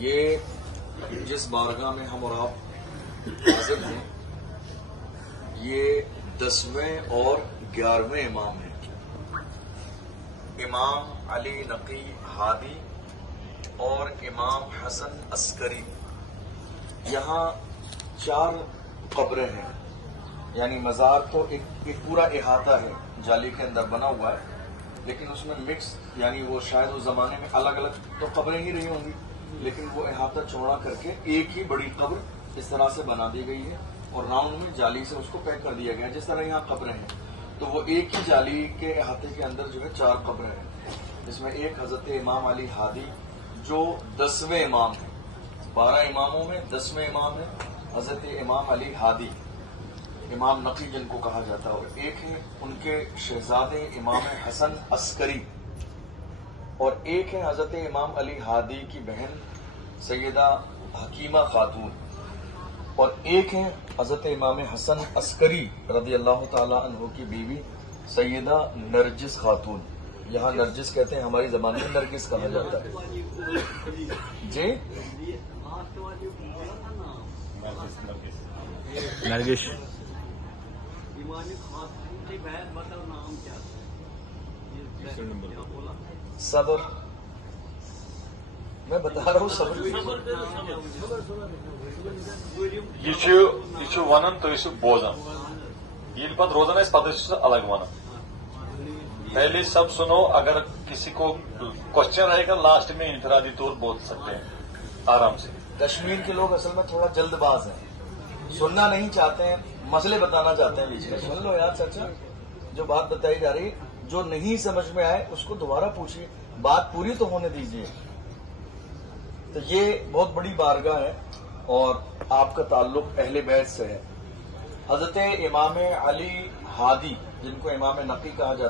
یہ جس بارگاہ میں ہم اور آپ حاضر ہیں یہ 10ویں اور 11ویں امام ہیں۔ امام علی نقی ہادی اور امام حسن عسکری، یہاں 4 قبریں ہیں، یعنی مزار تو ایک پورا احاطہ ہے جالی کے اندر بنا ہوا ہے، لیکن اس میں مکس، یعنی وہ شاید اس زمانے میں الگ الگ تو قبریں ہی رہی ہوں گی، لیکن وہ احاطہ چوڑا کر کے ایک ہی بڑی قبر اس طرح سے بنا دی گئی ہے اور راؤنڈ میں جالی سے اس کو پیک کر دیا گیا ہے، جس طرح یہاں قبریں ہیں تو وہ ایک ہی جالی کے احاطے کے اندر جو ہے 4 قبریں ہیں، جس میں ایک حضرت امام علی ہادی جو 10ویں امام ہیں، 12 اماموں میں 10ویں امام ہے حضرت امام علی ہادی، امام نقی جن کو کہا جاتا ہے، اور ایک ہے ان کے شہزادے امام حسن عسکری، اور ایک ہے حضرت امام علی ہادی کی بہن سیدہ حکیمہ خاتون، اور ایک ہے حضرت امام حسن عسکری رضی اللہ تعالی عنہ کی بیوی سیدہ نرجس خاتون، یہاں نرجس کہتے ہیں، ہماری زبان میں نرگس کہا جاتا ہے جی، نرگس صبر، میں بتا رہا ہوں صبر، یہ ونان تو بوزان یل پتہ روزان اس پتہ الگ ونان، پہلے سب سنو، اگر کسی کو کوشچن رہے گا لاسٹ میں انفرادی طور بول سکتے ہیں آرام سے۔ کشمیر کے لوگ اصل میں تھوڑا جلد باز ہیں، سننا نہیں چاہتے ہیں، مسئلے بتانا چاہتے ہیں بیچ میں، سن لو یار چچا، جو بات بتائی جا رہی جو نہیں سمجھ میں آئے اس کو دوبارہ پوچھیے، بات پوری تو ہونے دیجیے۔ تو یہ بہت بڑی بارگاہ ہے اور آپ کا تعلق اہل بیت سے ہے۔ حضرت امام علی ہادی جن کو امام نقی کہا جاتا ہے